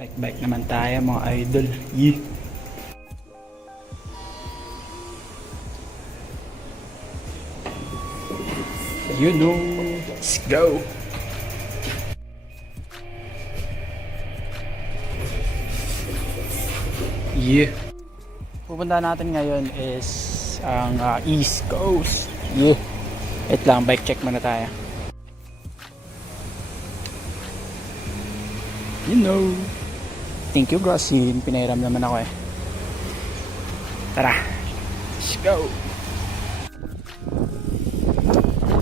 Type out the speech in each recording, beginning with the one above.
Bike naman tayo mga idol. Yeah. You know, let's go. Yeah. Pupunta natin ngayon is ang East Coast. Yeah. Wait lang, bike check muna tayo. You know. Thank you, Grasin. Pinairam naman ako eh. Tara. Let's go.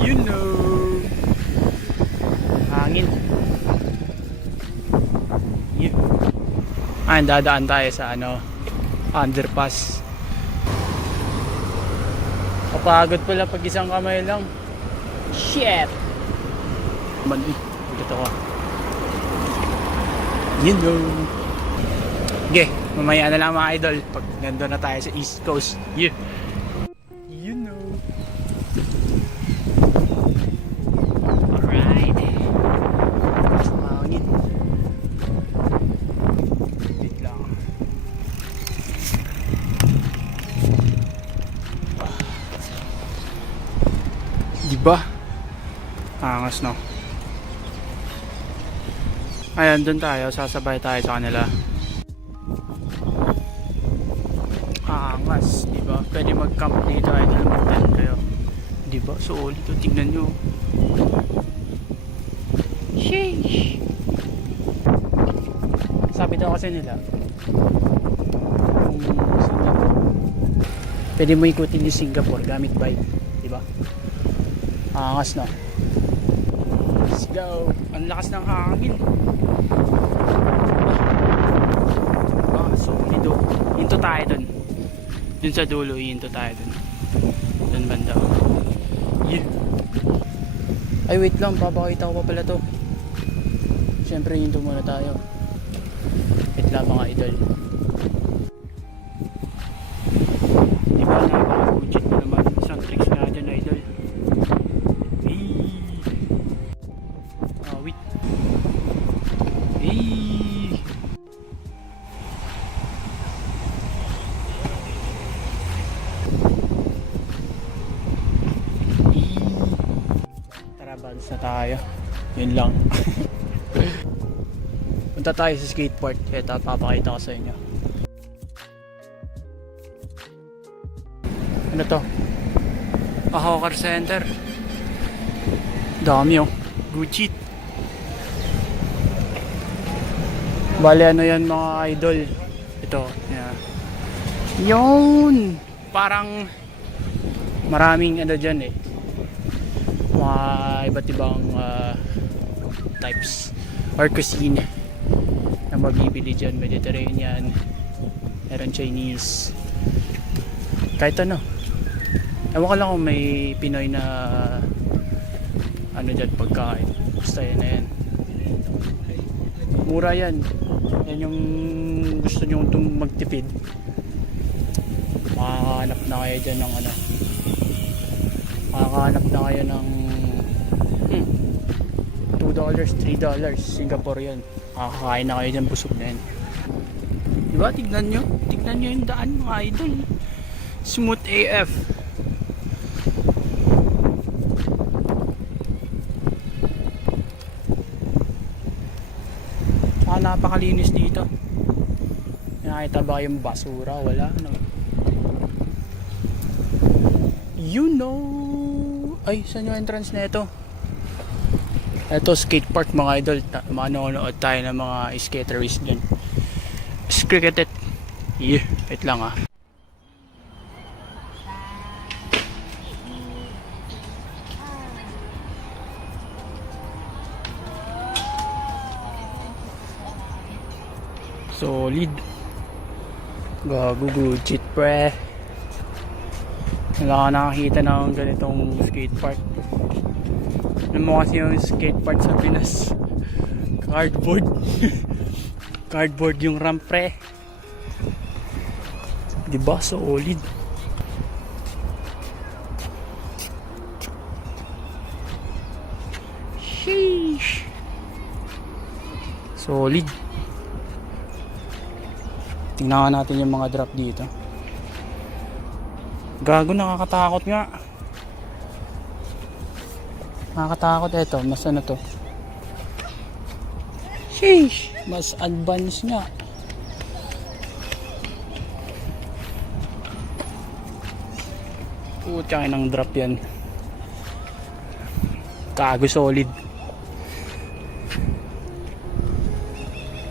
You know. Hangin. Yeah. Dadaan tayo sa underpass. Kapagod pala pag isang kamay lang. Shit. Mali. Ulit ako. You know. Okay, mamaya na lang mga idol pag nandun na tayo sa East Coast. Yeah. You know. Alright. Mahangin. Wait lang. Diba? Angas no. Ayan, dun tayo. Sasabay tayo sa kanila. Angas, diba? Pwede mag-camp dito. Idol, mag-tent kayo. Diba? So, ulit ito. Tignan nyo. Sheesh! Sabi daw kasi nila, kung Singapore, pwede mo ikutin yung Singapore gamit bike. Diba? Angas no? Let's go! Ang lakas ng hangin. So, hinto tayo dun. Dun sa dulo, hinto tayo dun. Dun banda. Yeah. Ay, wait lang. Papakita ko pa pala to. Siyempre, hinto muna tayo. Wait lang mga idol. Diba, nakaka-budget mo naman. Isang tricks nga dyan, idol. Wait. Tara, bags na tayo. Yun lang. Punta tayo sa skate park. Ito, papakita ko sa inyo. Ano to? Hawker Center. Dami oh. Gucci. Bale ano yan mga idol. Ito. Yeah. Yun. Parang maraming ano dyan eh. Mga iba't ibang types or cuisine na mabibili dyan. Mediterranean, meron Chinese, kahit ano. Ewan ko lang kung may Pinoy na ano dyan pagkain. Basta yan na yan. Mura yan. Yan yung gusto nyo magtipid. Makakahanap na kayo dyan ng ano. Makakahanap na kayo ng $2, $3 Singapore yan. Makakain na kayo dyan, busog na yan. Diba? Tignan nyo. Tignan nyo yung daan mga idol. Smooth AF. Napakalinis dito. Nakita ba kayong basura? Wala no. You know. Ay, saan yung entrance na ito? Ito skate park mga idol. Manonood tayo ng mga skateries dyan. Cricket. Yeah, wait lang ah. Solid. Gago, Gucci pre. Wala ka nakakita ng ganitong skate park. Ano mo kasi yung skate park sa Pinas? Cardboard. Cardboard yung ramp pre. Diba? Solid. Sheesh. Solid. Tingnan nga natin yung mga drop dito. Gago, nakakatakot nga. Nakakatakot. Eto, mas ano to. Sheesh, mas advanced nga. Putya ng drop yan. Gago, solid.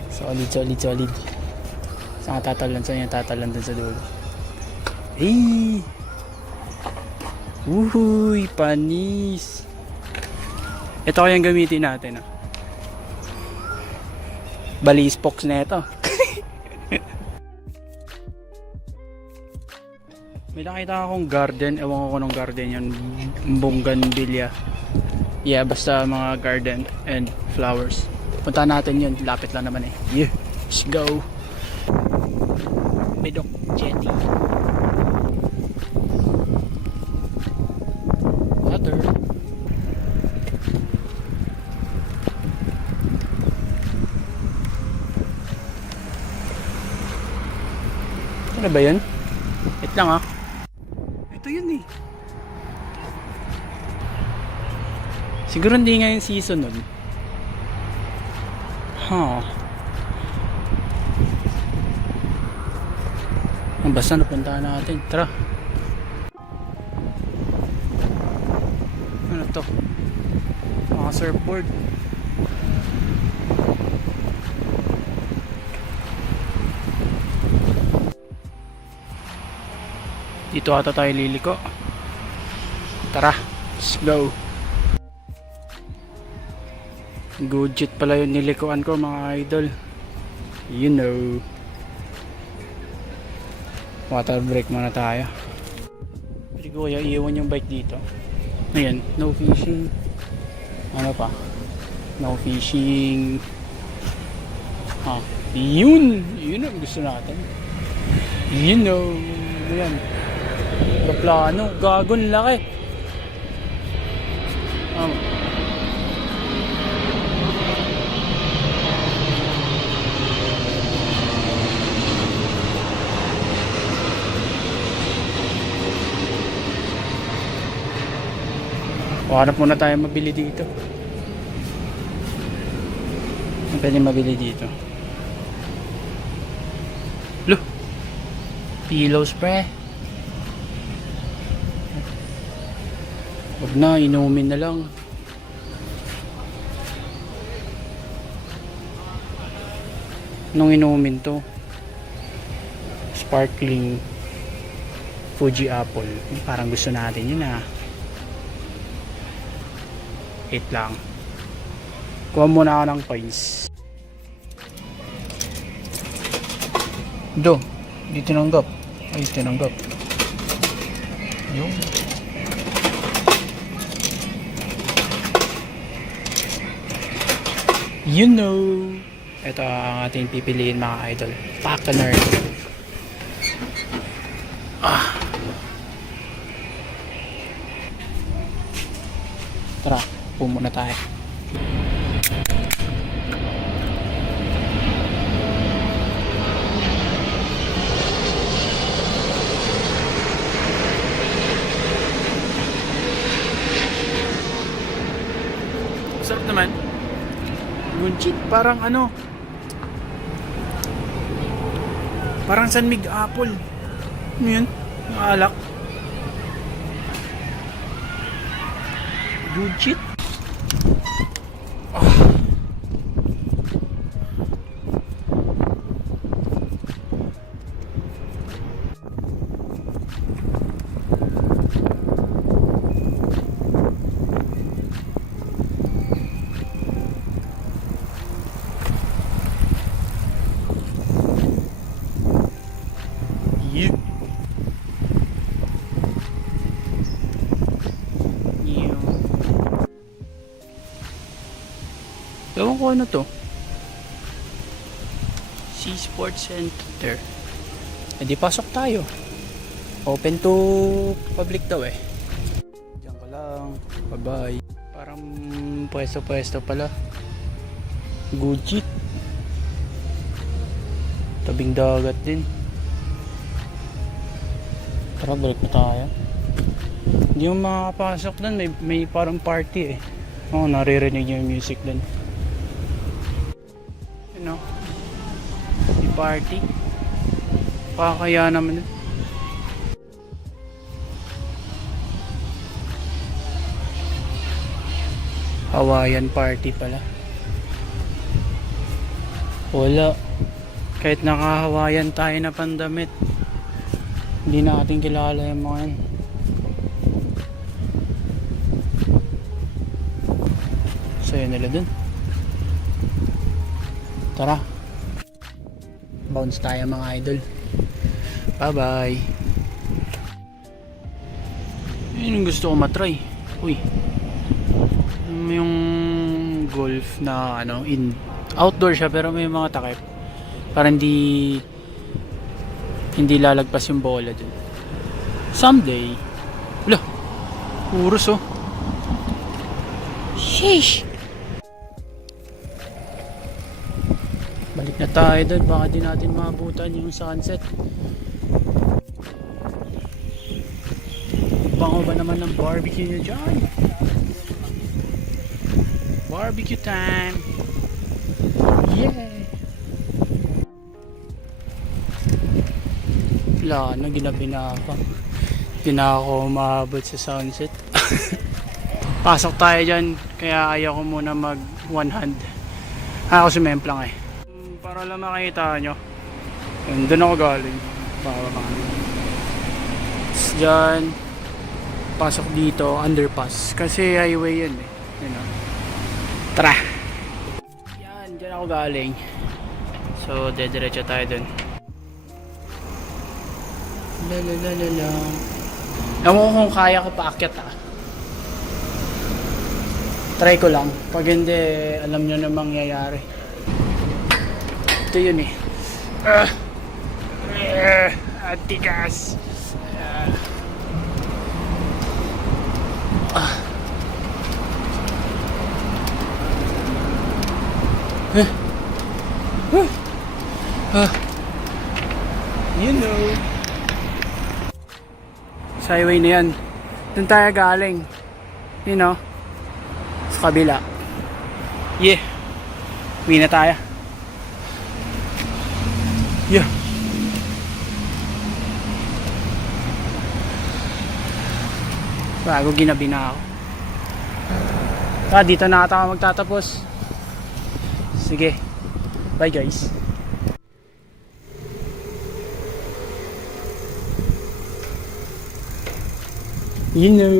Solid. Saan ka tatalan? Saan yung tatalan dun sa dulo? Hey! Uhuy! Panis! Ito kayang gamitin natin. Balis box na ito. May nakita akong garden. Ewan ko kung anong garden yan. Bougainvillea. Yeah, basta mga garden and flowers. Punta natin yun. Lapit lang naman eh. Yeah! Let's go! Medok Jetty. Water. Ano ba yun? Wait lang ah. Ito yun eh. Siguro hindi nga yung season nun. Basta napuntahan natin. Tara. Ano to? Mga surfboard. Dito ata tayo liliko. Tara. Let's go. Good shit pala yung nilikuan ko mga idol. You know. Water break muna tayo. Pwede ko kaya iiwan yung bike dito. Ayan, no fishing. Ano pa? No fishing. Yun ang gusto natin. You know. Ayan. Kaplano. Gagon laki. Hanap muna tayo mabili dito. Ano pwede mabili dito? Look! Pillows pre. Huwag na, inumin na lang. Anong inumin to? Sparkling Fuji apple. Parang gusto natin yun ah. 8 lang. Kuha muna ako ng coins. Di tinanggap. Ay, tinanggap. Yung you know. Ito ang ating pipiliin mga idol. Pakaner. Tara, muna tayo. Sarap naman. Gunchit, parang ano? Parang San Mig apple. Ano yun? Yung alak. Gunchit. Ewan ko ano to. Sea Sports Center. E di pasok tayo. Open to public daw eh. Diyan ka lang. Bye bye. Parang pwesto pala. Gucci. Tabing dagat din. Tara, balik na tayo. Hindi mo makakapasok doon. May parang party eh. Oo, naririnig yung music doon. You know? May party. Pakakaya naman doon. Hawaiian party pala. Wala. Kahit naka-Hawaiian tayo na pandamit, hindi natin kilala yung mga yan. Sayo nila dun. Tara. Bounce tayo mga idol. Bye bye. Yun yung gusto ko matry. Uy. Yung golf na ano, outdoor siya pero may mga takip. Para hindi lalagpas yung bola dun. Someday. Wala. Urus oh. Sheesh. Balik na tayo doon, baka di natin maabutan yung sunset. Bango ba naman ng barbecue nyo dyan? Barbecue time! Yeah! Wala na, ginabi na ako. Hindi na ako maabot sa sunset. Pasok tayo dyan, kaya ayaw ko muna mag one hand. Ako sumemplang eh. Para lang makita nyo. Doon ako galing. Baka makita. Dyan. Pasok dito, underpass. Kasi highway yun eh. You know. Tara! Yan, dyan ako galing. So, dediretso tayo dun. Lalalala. Ewan ko kung kaya ko paakyat ah. Try ko lang. Pag hindi, alam nyo na mangyayari. Ito yun eh. Atigas. You know. Sa highway na yan. Doon tayo galing. You know. Sa kabila. Yeah. Uwi na tayo. Yeah. Bago ginabi na ako. Dito na ata ako magtatapos. Sige. Bye guys. You know.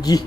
G.